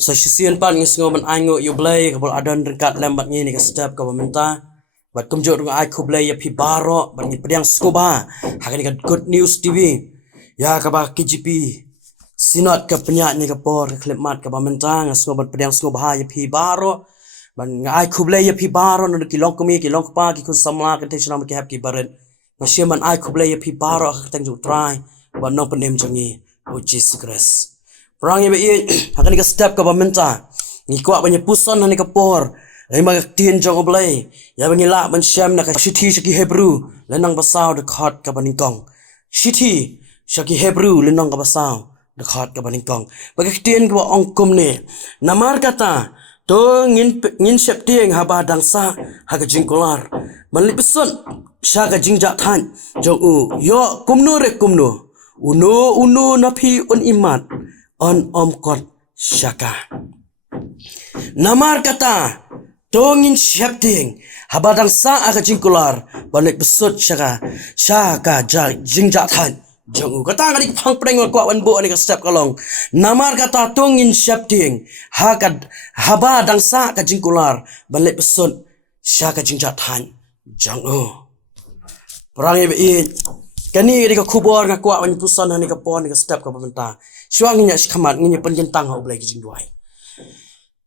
Sa sisian pan ngis ngoban aingo yu blay kabol adan rengkat lembat ngini ka step ka pemerintah bat kumjot ng ai ku blay ya pi baro bat ngi pediang skoba hakani ka good news tv ya ka ba KGP sinot ka penyak ni ka por ka klepmat ka pemerintah ngas ngoban pediang skoba ya pi baro ban ngai ku blay ya pi baro no ki long kumi ki long pa ki kun samla ka te chana ki hap ki baret ngasya man ai ku blay ya pi baro ka tang ju try ban no penem jangi o Jesus Christ. Perang iba iya akan ka step ka pemerintah ngikwa banyak puson hani ka por ay magaktin jong oblay ya bangila ban syam na ka shiti shaki Hebrew lenang basaw de khat ka baningkong shiti shaki Hebrew lenang ka basaw de khat ka baningkong bagaktin ka ongkum ne namar kata to ngin septieng haba dangsa haga jingkolar manli pesun syaga jingja than jong u yo kumno re kumno uno napi un imat on omkot syaka. Namar kata tongin syapting habadang sa aga jingkular balik besut syaka jingjatan jangu kata ngadik pang preng kwa wan bo ani ka step kalong. Namar kata tongin syapting habadang sa aga jingkular balik besut syaka jingjatan jangu. Perang ibe kani di ka kubor nga kwa wan pusan ani ka pon ni ka step ka pemerintah. Syuang nya sikamat nginya penjentang ha ublay kijing duai.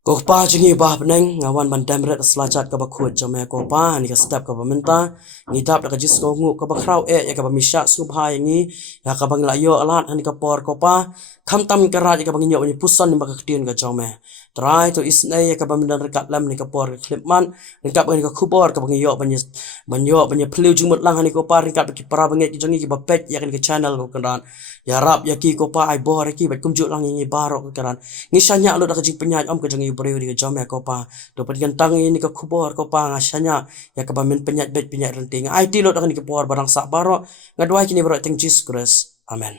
Ko pa jingi bah peneng ngawan ban damret selajat ka bakhut jame ko pa ni ka step ka pemerintah ngidap ka jis ko ngu ka bakrau ya ka bamisya subha yangi ya ka bang layo alat ani ka por ko pa kham tam ka raj ka bang nyo ni pusan ni baka ktin ka jame. Try to isnay ya ka bamindan rekat lam ni ka por ka klipman ringkap ni ka kubor ka bang yo banyo peliu jumut lang ani ko pa ringkap ki para banget jangi ki bapet ya ka channel ko kan ya rap ya ki ko pa ai bor ki bat kumjuk lang ngi barok kan ngisanya lu da kajing penyaj om ka jangi beriu di jam ya ko pa do gantang ini ka kubor ko pa ngasanya ya ka bamin penyaj bet penyaj renting ai ti lu da ni ka por barang sak barok ngadwai kini barok ting Jesus Christ amen.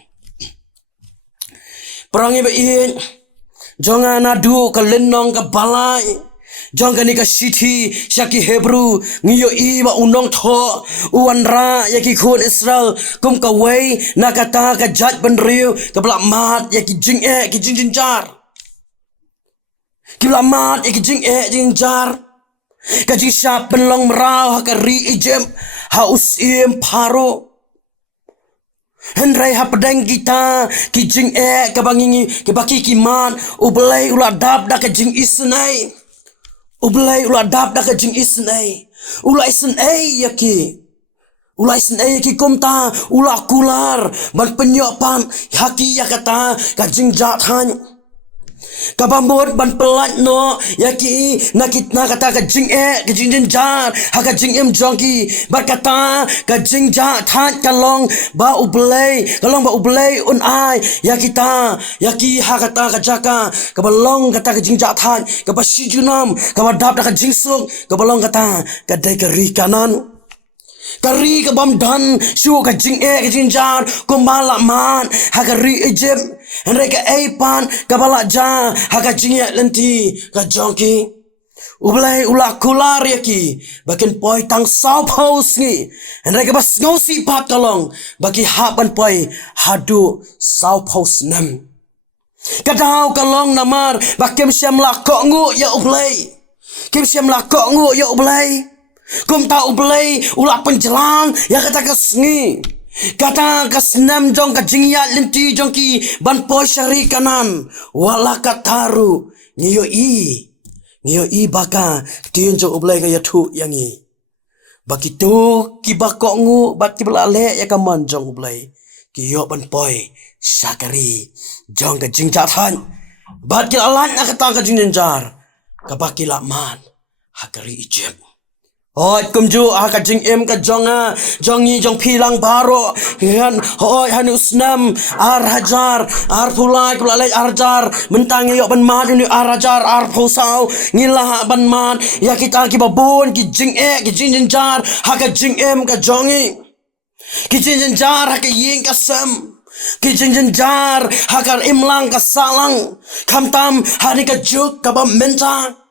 Perang iba in jangan adu ka lenong ka balai jangan ni ka siti syaki Hebrew ngiyo iba unong tho uanra yaki khun Israel kum ka wei nakata ka jat benriu ka blak mat yaki jing ki jing jar ki blak mat yaki jing jar ka jing syap penlong merau ka ri ijem ha usim paro Hendrai ha pedang kita ki jing ka bangingi ki baki ki man ublay ula dab da ka jing isnai ublay ula dab da ka jing isnai ula isnai yaki kumta ula kular ban penyopan haki yakata ka jing jathan kabambot ban pelat no yaki nakitna kata ka jing jar ha ka jing jongki berkata ka jing jathan kalong ba ublay un ai yaki ha kata ka jaka ka balong kata ka jing jathan ka basijunam ka badap ka jing suk ka balong kata ka dai ka ri kanan kari ka bam dan shu ka jing jar kumbala man ha ka ri ejep Henry ka eipan ka balaja ha ka jing lenti ka jongki ublay ula kular yaki bakin poi tang south house ni Henry ka bas ngosi pat kalong bagi haban poi hadu south house nam kadau kalong namar bakim syam la ko ngu ya ublay kim syam la ko ngu ya ublay kum ta ublay ula penjelang ya kata kasngi kata kasnam jong ka jingya lenti jong ki ban po syari kanan wala kataru ngiyo i baka tin jong ublay ka yatu yangi baki tu ki bakok ngu bat ki belale ya kaman jong ublay ki yo ban poi syakari jong ka jingjatan bat ki alan na kata ka jingjar ka baki lakman hakari ijeb Hoi kumju ka jing ka jongi jong pilang baro han hoi hanus nam ar hajar ar pulai kulalai arjar mentangi yo ban mad ni ar hajar ar phosau ngilah ban mad ya kita ki babon ki jing jar ha ka jing ka jongi ki jing jar ha ka ying ka sam ki jing jar ha ka imlang ka salang kamtam ha ni ka juk ka bam mentang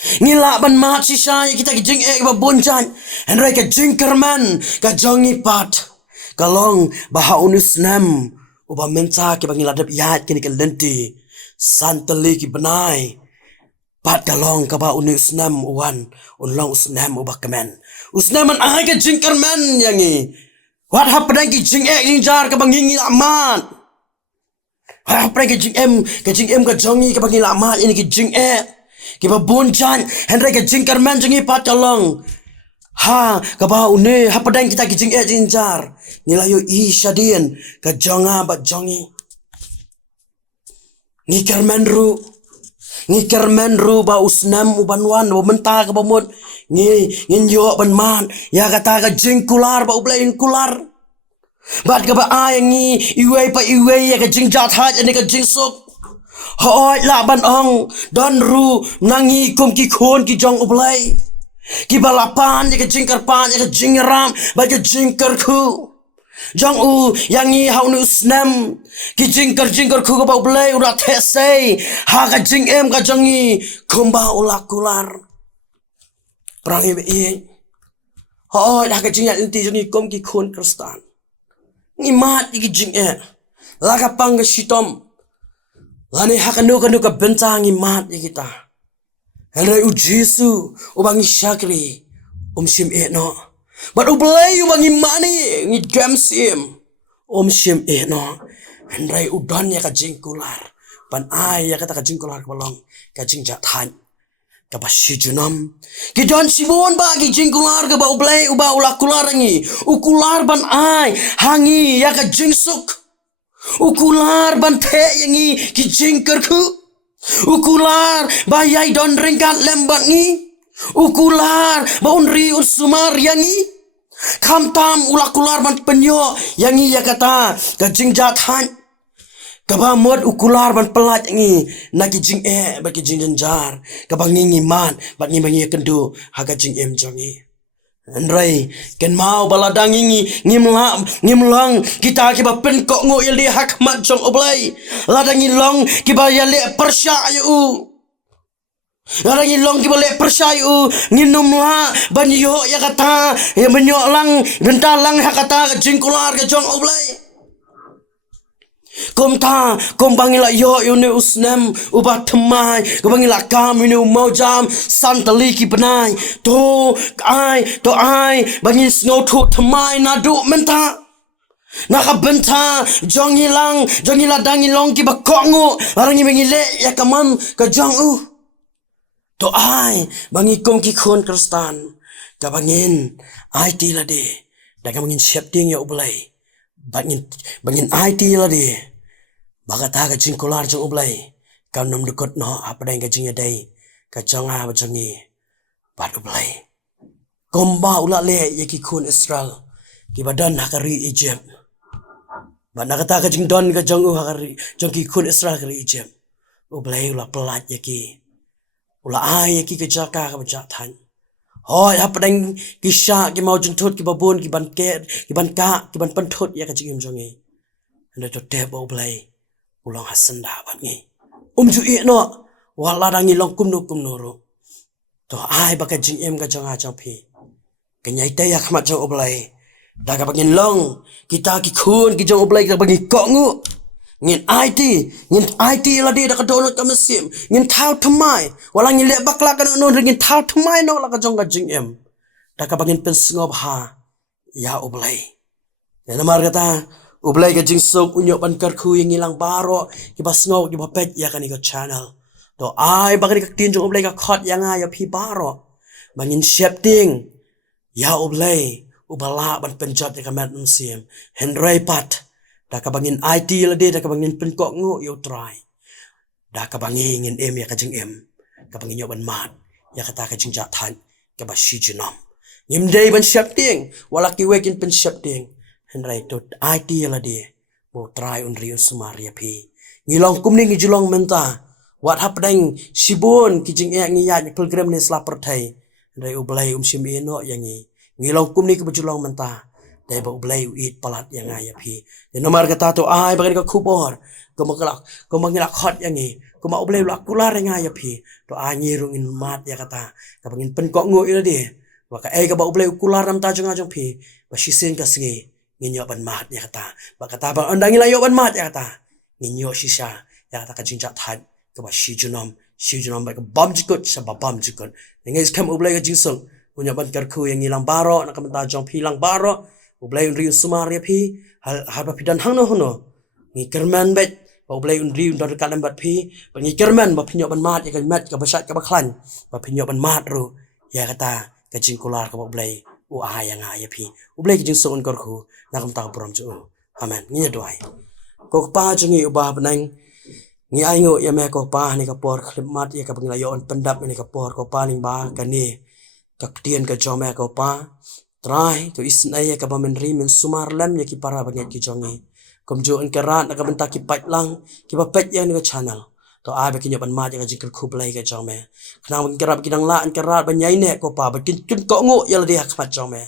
ngila ban mat sisay kita ki jing ba bonjan henry ka jing kerman ka jongi pat kalong baha unus nam uba mensa ke bangila dap yat kini ka lenti santali ki benai pat kalong kaba uni usnam uwan unlong usnam ubakamen usnam man ai ka jingkar men yangi wat hapdang ki jing jar ka bangingi aman hapdang ki jing em ka jongi ka bangingi aman ini ki jing ki babun jan henry ka jingkar men jangi pat kalong ha kaba uni hapdang kita ki jing jar nilayo i shadien ka jonga ba jongi ngi kermen ru ba usnam ubanwan ba menta ka bamot ngin yo ban man ya kata ka jingkular ba ublain kular bat ka ba ay ngi iwe ya ka jingjat hat ani ka jingsok hoi la ban ong don ru nangi kum ki khon ki jong ublai ki balapan ya ka jingkar pan ya ka jingram ba ka jingkar khu jong u yangi haunu usnam ki jingkar khu ba ublai ura thesei ha ka jing em ka jongi khumba ulak kular perang ibe hoi ha ka jingya inti joni kom ki khon kristan ni mat ki jing la ka pang ka shitom lani ha ka no ka bentang ni mat kita helai u jesu ubangi shakri shim no but ublay ubangi mani ngi jamsim shim no hendrai udan ya ka jingkular pan ai ya kata ka jingkular balong ka jingja than ka basijunam ki don sibon ba ki jingkular ka ba ublay uba ulakular ngi ukular ban ai hangi ya ka jingsuk ukular ban the yangi ki jingkerku ukular ba yai don ringkat lembat ngi ukular ba unri unsumar yangi kamtam ulakular ban penyo yangi ya kata ka jingja than kaba mod ukular ban pelat ngi na ki jing ba ki jing jar kaba ngi man ba ngi mangi kendu ha ka jing jongi andrai ken mau baladang ngi ngimlang kita ki ba pen ko ngo yeli hak mat jong oblai ladang long ki ba yale persya yu ladang long ki ba le persya yu nginum la ban yo ya kata ya menyo lang bentalang ha kata ka jing kular ka jong oblai kom bangila yo yune usnam ubat thmai ko bangila kam yune maujam santali ki benai to ai bangi snow thu thmai na du menta na ka benta jongi la dangi long ki ba kongu arangi bangi le ya kaman ka jong u to ai bangi kom ki khon kristan ka bangin ai ti la de da ka bangin shapting ya ublai bangin ai ti la de bagata ka jingkular jong ublai ka nom dekot no apa dai ka jingya dai ka jonga ba jongi bat ublai komba ula le yaki khun Israel ki badan hakari Egypt ba nakata ka jingdon ka jong u hakari jong ki khun Israel ka Egypt ublai ula pelat yaki ula ai yaki ka jaka ka bajak than hoi apa dai ki sha ki mau juntut ki babun ki ban ke ki ban ka ki ban panthut ya ka jingim jongi anda to te ba ublai ulang hasan dah bat ngi ju no wala dangi long kum no ro to ai ba ka jing em ka janga jang phi ka nyai te ya khmat jang oblai da ka bagin long kita ki khun ki jang oblai ka bagi ko ngu ngin IT la de da ka download ka mesim ngin thau thmai wala ngi le bakla ka no ngin thau thmai no la ka jang ka jing em da ka bagin pen sngop ha ya oblai ya namar kata ublai ka jing sok unyo ban kar khu yang ilang baro ki basno ki bapet ya kan ko channel to ai bagani ka tin jong ublai ka khot yang ya phi baro bangin shapting ya ublai ubala ban penjat ya kamat sim henry pat da ka bangin IT la de da ka bangin pen ko ngo yo try da ka bangin ngin em ya ka jing em ka bangin yo ban mat ya kata ka jing ja than ka ba shi jinam ngim dei ban shapting wala ki wekin pen shapting henry to IT la de bo try unri sumaria phi ngilong kumni ngi julong menta wat hapdang sibon kijing ngi ya program ni sla perthai henry ublai sim no yangi ngilong kumni ke julong menta dai ba ublai it palat yang ya phi de nomar kata to ai ba ka khubor ko mangila khot yangi ko ma ublai la kular nga ya phi to a ngi rungin mat ya kata ka bangin pen ko ngo ila de wa ka ai ka ba ublai kular nam ta jong phi ba shisen ka singi nginyo ban mat ya kata ba kata ba andangi la yo ban mat ya kata nginyo shisha ya kata ka jinja than ka ba shi junom ba ka bam jikut sa ba bam jikut ngai skam ublai ka jingsung punya ban kar khu yang ilang baro na kamta jong pilang baro ublai unri sumar ya pi hal ba pidan hang no hono ngi kerman bet ublai unri undar kalam bat pi ngi kerman ba pinyo ban mat ya ka mat ka basat ka ba klan ba pinyo ban mat ru ya kata ka jingkular ka ublai u ayang ya pi ublai ka jingsung kar khu na kamta brom chu amen ngi doai ko pa jungi ubah benang ngi aingo ya me ko pa ni ka por khlimat ya ka panglayon pendap ni ka por ko pa ning ba ka ni ka tien ka jome ko pa trai to isnai ya ka ba men ri men sumar lam ya ki para banget ki jongi kom jo en karat na ka benta ki pat lang ki ba pet ya ni ka channel to ai ba ki nyoban ma ya ka jikal khublai ka jome khna ban karap ki dang la en karat ba nyai ne ko pa ba kin kin ko ngo ya la dia khmat jome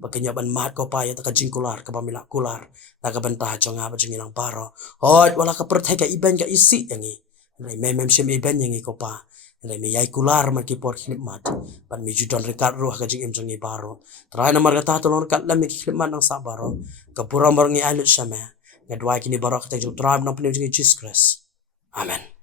ba ki nyoban ma ko pa ya ta ka jingkular ka ba mila kular na ka benta jonga ba jingilang paro hot wala ka perthai ka iban ka isi yangi nai mem shem iban yangi ko pa nai mi yai kular man ki por khilip mat pan mi judon rekat ruh ka jing em jongi baro trai na mar ka ta tolon kat lam ki khilip mat nang sa baro ka pura mar ngi alut shame ngadwai kini baro ka ta jung tram nang pnem jingi Jesus Christ amen.